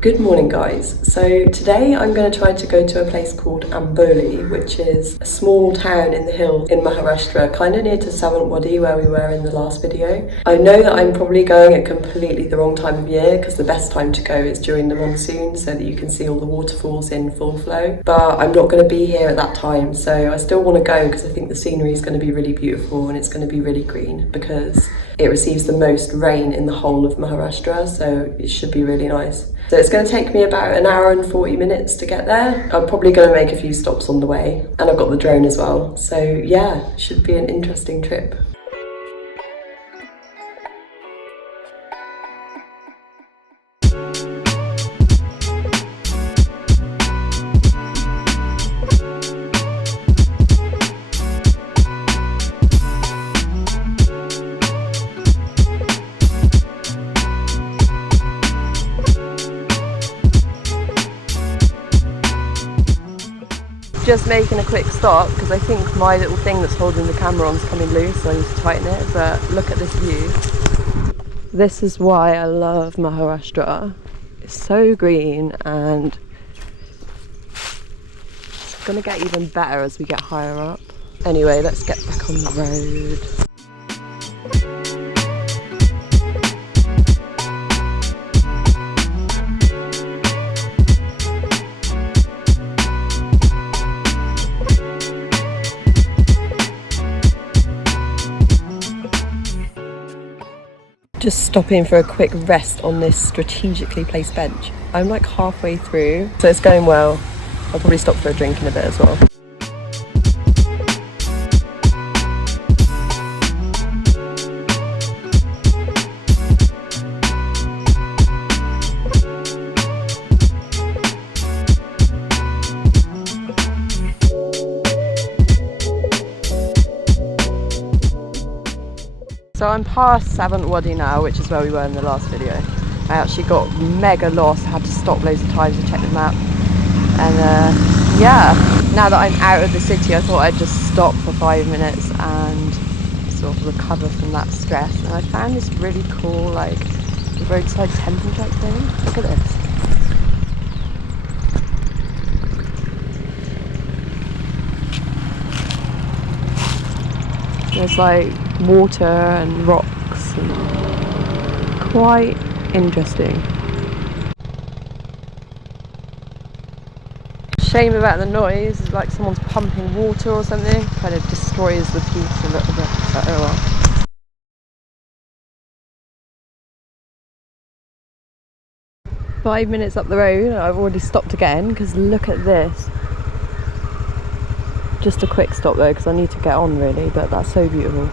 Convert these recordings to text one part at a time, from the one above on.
Good morning guys. So today I'm going to try to go to a place called Amboli, which is a small town in the hills in Maharashtra, kind of near to Sindhuburg where we were in the last video. I know that I'm probably going at completely the wrong time of year because the best time to go is during the monsoon so that you can see all the waterfalls in full flow, but I'm not going to be here at that time, so I still want to go because I think the scenery is going to be really beautiful and it's going to be really green because it receives the most rain in the whole of Maharashtra, so it should be really nice. So it's going to take me about an hour and 40 minutes to get there. I'm probably going to make a few stops on the way, and I've got the drone as well. So yeah, should be an interesting trip. Just making a quick stop because I think my little thing that's holding the camera on is coming loose, so I need to tighten it, but look at this view. This is why I love Maharashtra. It's so green and it's gonna get even better as we get higher up. Anyway, let's get back on the road. Just stopping for a quick rest on this strategically placed bench. I'm like halfway through, so it's going well. I'll probably stop for a drink in a bit as well. So I'm past Sindhuburg now, which is where we were in the last video. I actually got mega lost, had to stop loads of times to check the map. And yeah, now that I'm out of the city, I thought I'd just stop for 5 minutes and sort of recover from that stress. And I found this really cool, like, roadside temple type thing. Look at this. There's like water and rocks and quite interesting. Shame about the noise, it's like someone's pumping water or something, kind of destroys the peace a little bit, but oh well. Five minutes up the road, I've already stopped again because look at this. Just a quick stop though because I need to get on really, but that's so beautiful.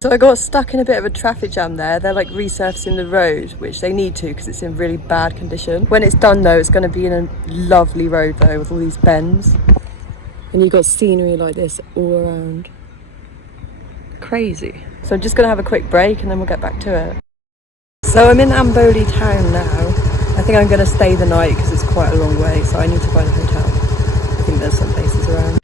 So I got stuck in a bit of a traffic jam there. They're like resurfacing the road, which they need to because it's in really bad condition. When it's done though, it's going to be in a lovely road though with all these bends. And you've got scenery like this all around. Crazy. So I'm just going to have a quick break and then we'll get back to it. So I'm in Amboli town now. I think I'm going to stay the night because it's quite a long way, so I need to find a hotel. I think there's some places around.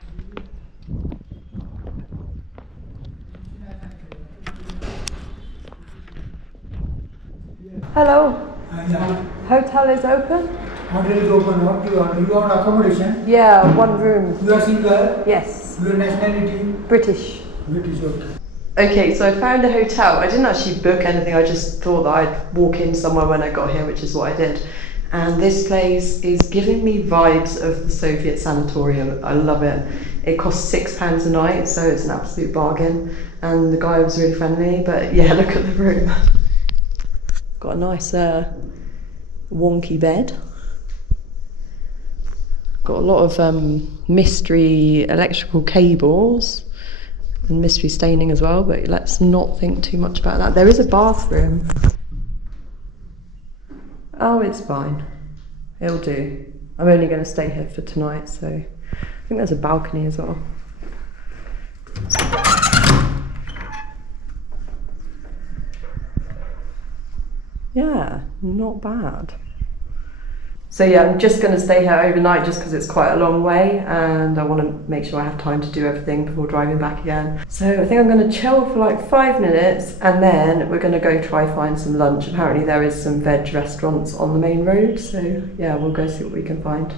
Hello. Yeah. Hotel is open? Hotel is open. What do you want? You want accommodation? Yeah, one room. You are single? Yes. Your nationality? British. British, okay. Okay, so I found a hotel. I didn't actually book anything. I just thought that I'd walk in somewhere when I got here, which is what I did. And this place is giving me vibes of the Soviet sanatorium. I love it. It costs £6 a night, so it's an absolute bargain. And the guy was really friendly, but yeah, look at the room. Got a nice wonky bed. Got a lot of mystery electrical cables and mystery staining as well, but let's not think too much about that. There is a bathroom. Oh, it's fine. It'll do. I'm only going to stay here for tonight, so I think there's a balcony as well. Yeah, not bad. So yeah, I'm just going to stay here overnight just because it's quite a long way and I want to make sure I have time to do everything before driving back again. So I think I'm going to chill for like 5 minutes and then we're going to go try find some lunch. Apparently there is some veg restaurants on the main road, so yeah, we'll go see what we can find.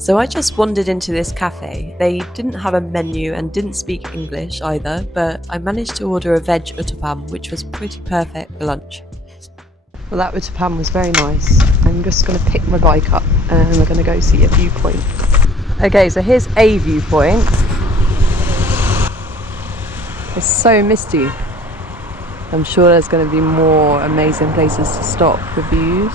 So I just wandered into this cafe. They didn't have a menu and didn't speak English either, but I managed to order a veg uttapam, which was pretty perfect for lunch. Well, that uttapam was very nice. I'm just going to pick my bike up and we're going to go see a viewpoint. Okay, so here's a viewpoint. It's so misty. I'm sure there's going to be more amazing places to stop for views.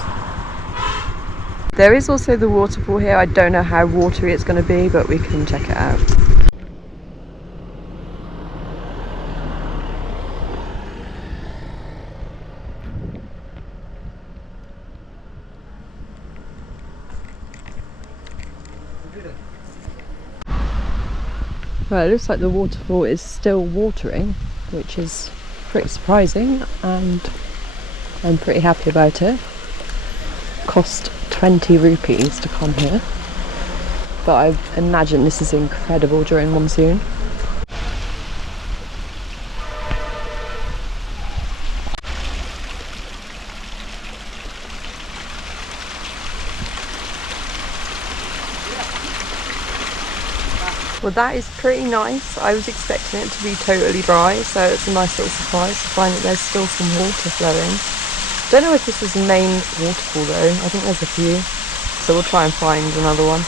There is also the waterfall here. I don't know how watery it's going to be, but we can check it out. Well, it looks like the waterfall is still watering, which is pretty surprising, and I'm pretty happy about it. Cost 20 rupees to come here, but I imagine this is incredible during monsoon. Well, that is pretty nice. I was expecting it to be totally dry, so it's a nice little surprise to find that there's still some water flowing. Don't know if this is the main waterfall though. I think there's a few, so we'll try and find another one,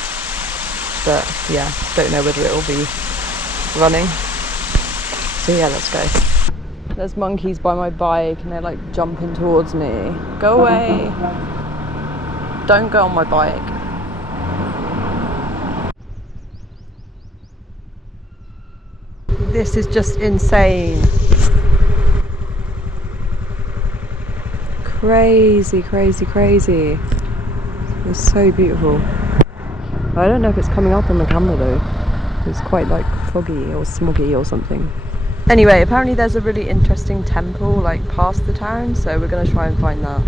but yeah, don't know whether it will be running, so yeah, let's go. There's monkeys by my bike and they're like jumping towards me. Go away. Don't go on my bike. This is just insane. Crazy, crazy, crazy. It's so beautiful. I don't know if it's coming up on the camera though. It's quite like foggy or smoggy or something. Anyway, apparently there's a really interesting temple like past the town, so we're going to try and find that.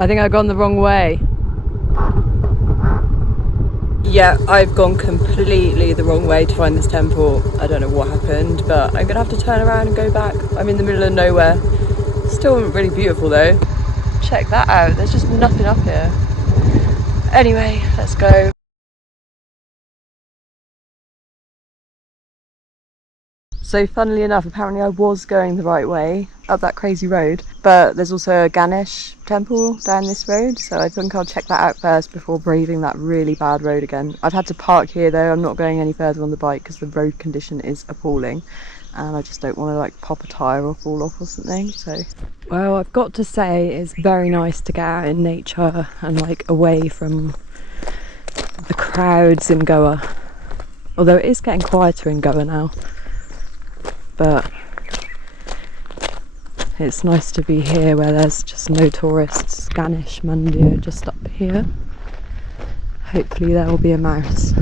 I think I've gone the wrong way. Yeah, I've gone completely the wrong way to find this temple. I don't know what happened, but I'm gonna have to turn around and go back. I'm in the middle of nowhere. Still really beautiful though. Check that out, there's just nothing up here. Anyway, let's go. So funnily enough, apparently I was going the right way. up that crazy road. But there's also a Ganesh temple down this road, so I think I'll check that out first before braving that really bad road again. I've had to park here though. I'm not going any further on the bike because the road condition is appalling, and I just don't want to like pop a tyre or fall off or something. So, well, I've got to say it's very nice to get out in nature and like away from the crowds in Goa. Although it is getting quieter in Goa now, but it's nice to be here where there's just no tourists. Ganesh Mandir just up here. Hopefully there will be a mouse.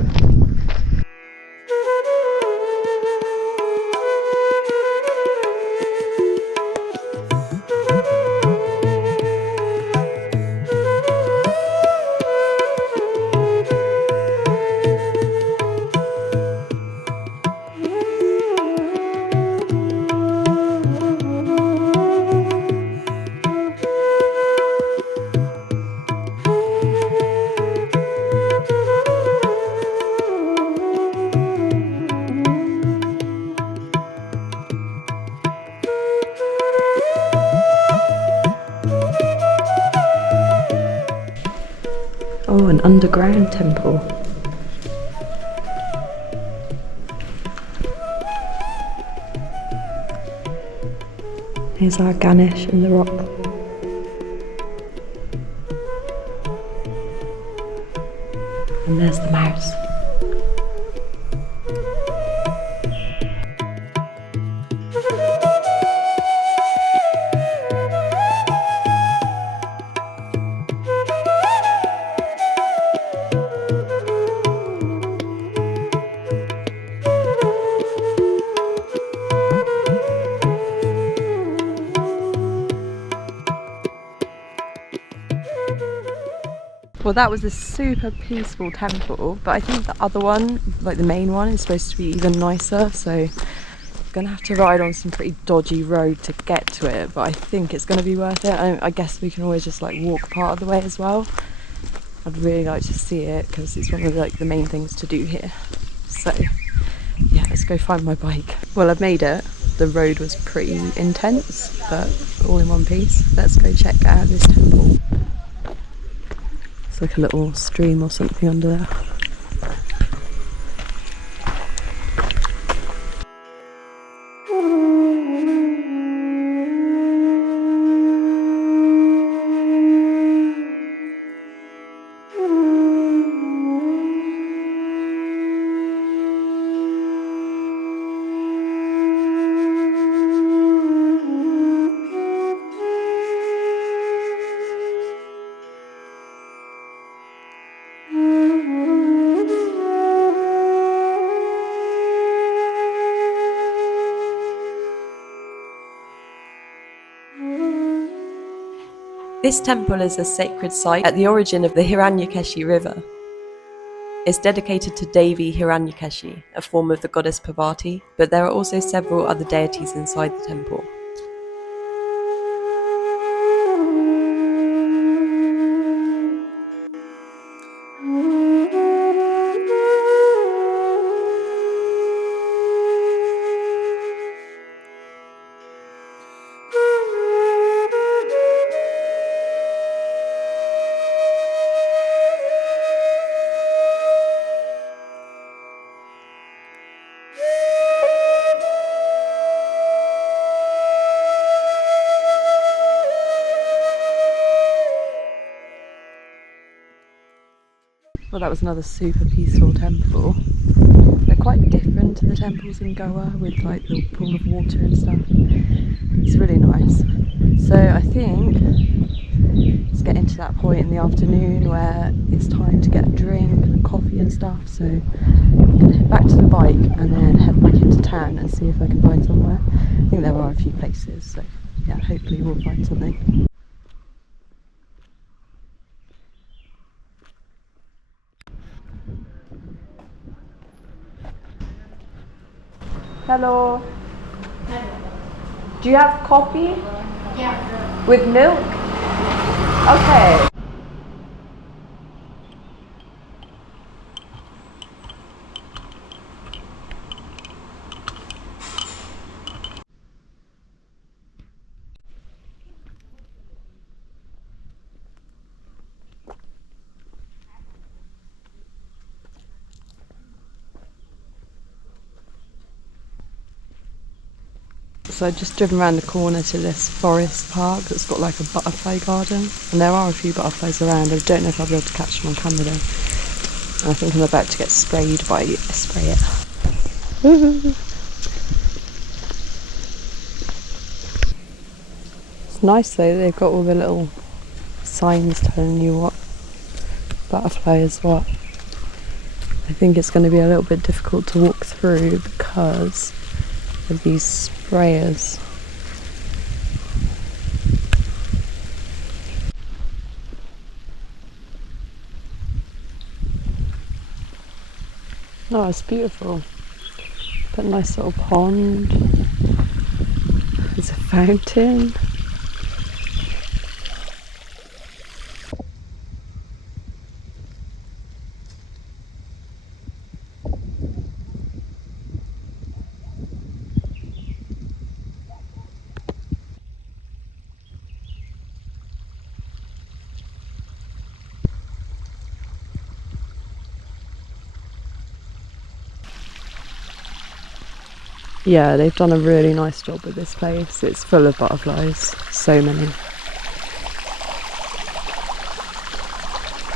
Oh, an underground temple. Here's our Ganesh in the rock. And there's the mouse. Well, that was a super peaceful temple, but I think the other one, like the main one, is supposed to be even nicer, so I'm gonna have to ride on some pretty dodgy road to get to it, but I think it's gonna be worth it. I guess we can always just like walk part of the way as well. I'd really like to see it because it's one of like the main things to do here. So yeah, let's go find my bike. Well, I've made it. The road was pretty intense, but all in one piece. Let's go check out this temple. It's like a little stream or something under there. This temple is a sacred site at the origin of the Hiranyakeshi river. It's dedicated to Devi Hiranyakeshi, a form of the goddess Parvati, but there are also several other deities inside the temple. Well, that was another super peaceful temple. They're quite different to the temples in Goa with like the pool of water and stuff. It's really nice. So I think it's getting to that point in the afternoon where it's time to get a drink and coffee and stuff. So I'm going to head back to the bike and then head back into town and see if I can find somewhere. I think there are a few places, so yeah, hopefully we'll find something. Hello. Do you have coffee? Yeah. With milk? Okay. So I've just driven around the corner to this forest park that's got like a butterfly garden, and there are a few butterflies around. I don't know if I'll be able to catch them on camera though. And I think I'm about to get sprayed by a sprayer. It's nice though, they've got all the little signs telling you what butterfly is what. I think it's going to be a little bit difficult to walk through because of these sprayers. Oh, it's beautiful. Got a nice little pond. There's a fountain. Yeah, they've done a really nice job with this place. It's full of butterflies, so many.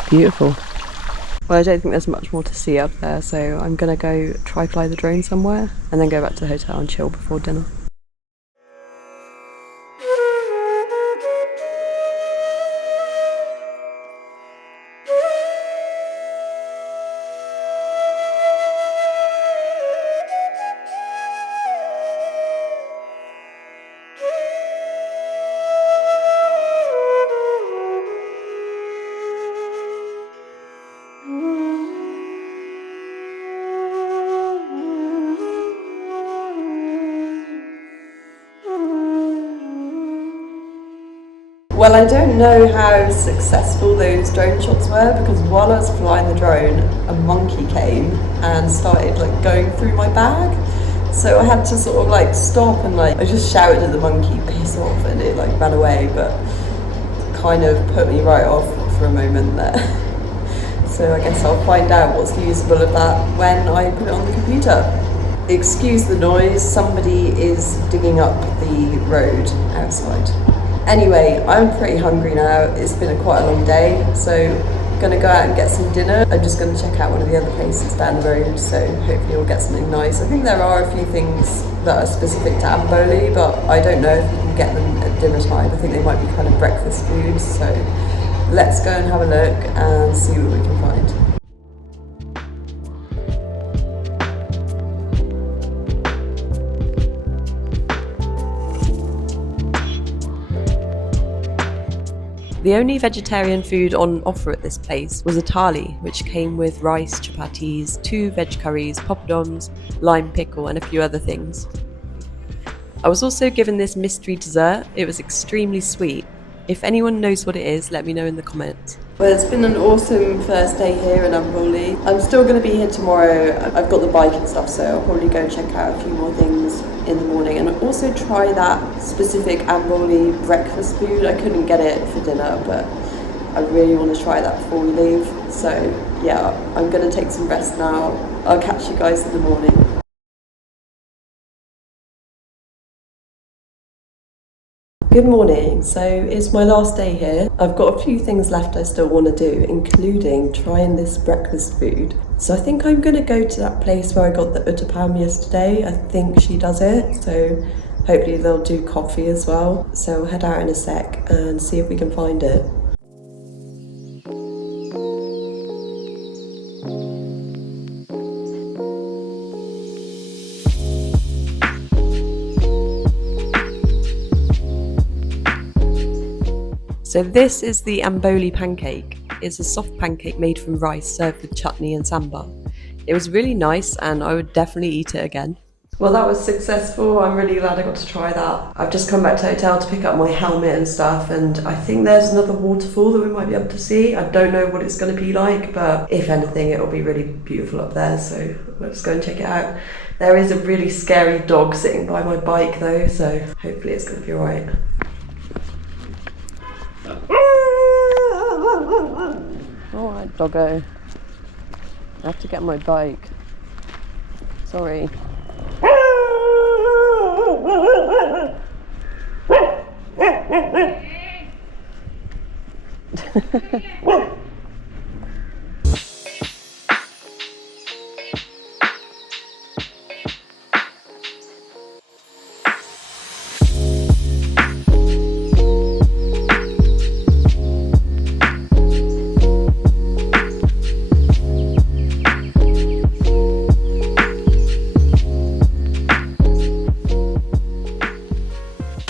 Beautiful. Well, I don't think there's much more to see up there, so I'm gonna go try fly the drone somewhere and then go back to the hotel and chill before dinner. Well, I don't know how successful those drone shots were because while I was flying the drone, a monkey came and started like going through my bag. So I had to sort of like stop and like I just shouted at the monkey, piss off, and it like ran away, but kind of put me right off for a moment there. So I guess I'll find out what's usable of that when I put it on the computer. Excuse the noise, somebody is digging up the road outside. Anyway, I'm pretty hungry now. It's been quite a long day, so I'm gonna go out and get some dinner. I'm just gonna check out one of the other places down the road, so hopefully we'll get something nice. I think there are a few things that are specific to Amboli, but I don't know if you can get them at dinner time. I think they might be kind of breakfast foods, so let's go and have a look and see what we can find. The only vegetarian food on offer at this place was a thali, which came with rice, chapatis, 2 veg curries, poppadoms, lime pickle, and a few other things. I was also given this mystery dessert. It was extremely sweet. If anyone knows what it is, let me know in the comments. Well, it's been an awesome first day here in Amboli. I'm still going to be here tomorrow. I've got the bike and stuff, so I'll probably go and check out a few more things in the morning and also try that specific Amboli breakfast food. I couldn't get it for dinner, but I really want to try that before we leave. So yeah, I'm going to take some rest now. I'll catch you guys in the morning. Good morning. So it's my last day here. I've got a few things left I still want to do, including trying this breakfast food. So I think I'm going to go to that place where I got the uttapam yesterday. I think she does it, so hopefully they'll do coffee as well. So I'll head out in a sec and see if we can find it. So this is the Amboli pancake. It's a soft pancake made from rice served with chutney and sambar. It was really nice and I would definitely eat it again. Well, that was successful. I'm really glad I got to try that. I've just come back to the hotel to pick up my helmet and stuff, and I think there's another waterfall that we might be able to see. I don't know what it's going to be like, but if anything, it'll be really beautiful up there, so let's go and check it out. There is a really scary dog sitting by my bike though, so hopefully it's going to be alright. Alright, doggo. I have to get my bike. Sorry.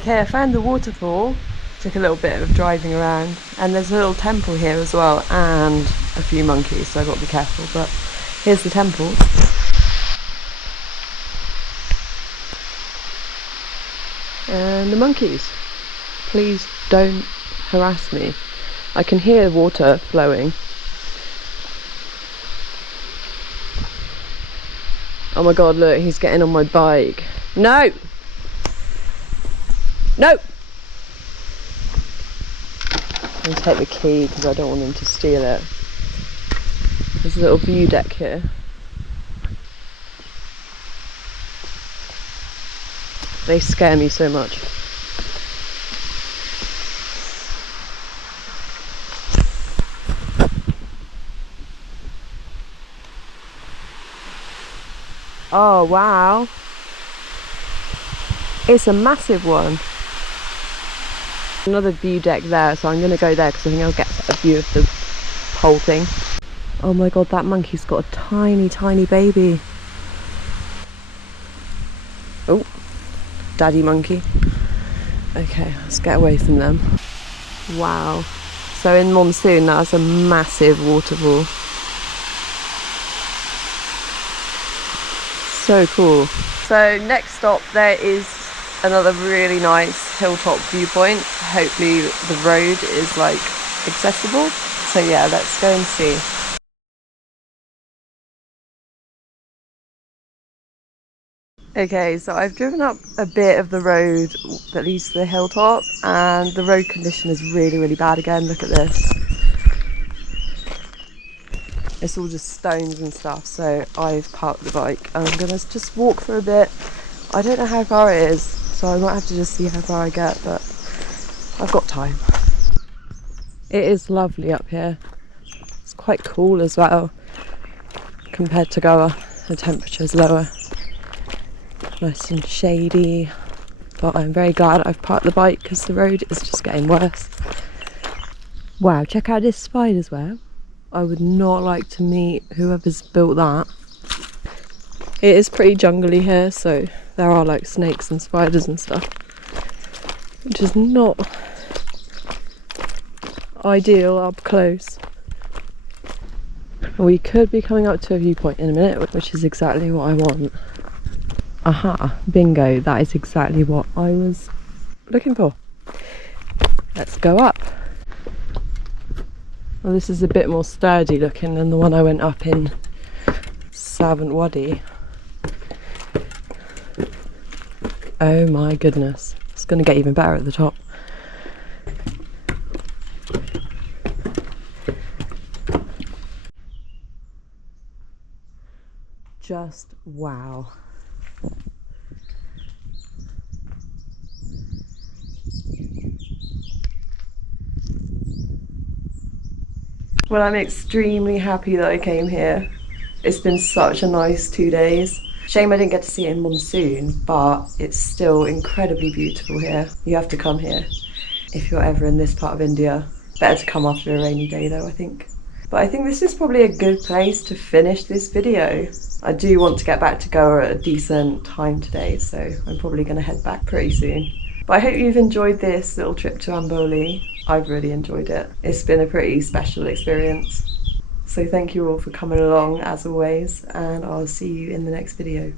Okay, I found the waterfall. Took a little bit of driving around, and there's a little temple here as well, and a few monkeys, so I've got to be careful. But here's the temple. And the monkeys. Please don't harass me. I can hear water flowing. Oh my god, look, he's getting on my bike. No! No! I'm going to take the key because I don't want them to steal it. There's a little view deck here. They scare me so much. Oh wow. It's a massive one. Another view deck there, so I'm going to go there because I think I'll get a view of the whole thing. Oh my god, that monkey's got a tiny, tiny baby. Oh, daddy monkey. Okay, let's get away from them. Wow. So in monsoon, that's a massive waterfall. So cool. So next stop, there is another really nice hilltop viewpoint. Hopefully the road is like accessible. So yeah, let's go and see. Okay, so I've driven up a bit of the road that leads to the hilltop, and the road condition is really, really bad again. Look at this. It's all just stones and stuff, so I've parked the bike. I'm gonna just walk for a bit. I don't know how far it is, so I might have to just see how far I get, but I've got time. It is lovely up here. It's quite cool as well compared to Goa. The temperature's lower. Nice and shady, but I'm very glad I've parked the bike because the road is just getting worse. Wow, check out this spider's web. I would not like to meet whoever's built that. It is pretty jungly here, so there are like snakes and spiders and stuff, which is not ideal up close. We could be coming up to a viewpoint in a minute, which is exactly what I want. Aha, bingo, that is exactly what I was looking for. Let's go up. Well, this is a bit more sturdy looking than the one I went up in Wadi. Oh my goodness, it's going to get even better at the top. Just wow. Well, I'm extremely happy that I came here. It's been such a nice 2 days. Shame I didn't get to see it in monsoon, but it's still incredibly beautiful here. You have to come here if you're ever in this part of India. Better to come after a rainy day though, I think. But I think this is probably a good place to finish this video. I do want to get back to Goa at a decent time today, so I'm probably going to head back pretty soon. But I hope you've enjoyed this little trip to Amboli. I've really enjoyed it. It's been a pretty special experience. So thank you all for coming along as always, and I'll see you in the next video.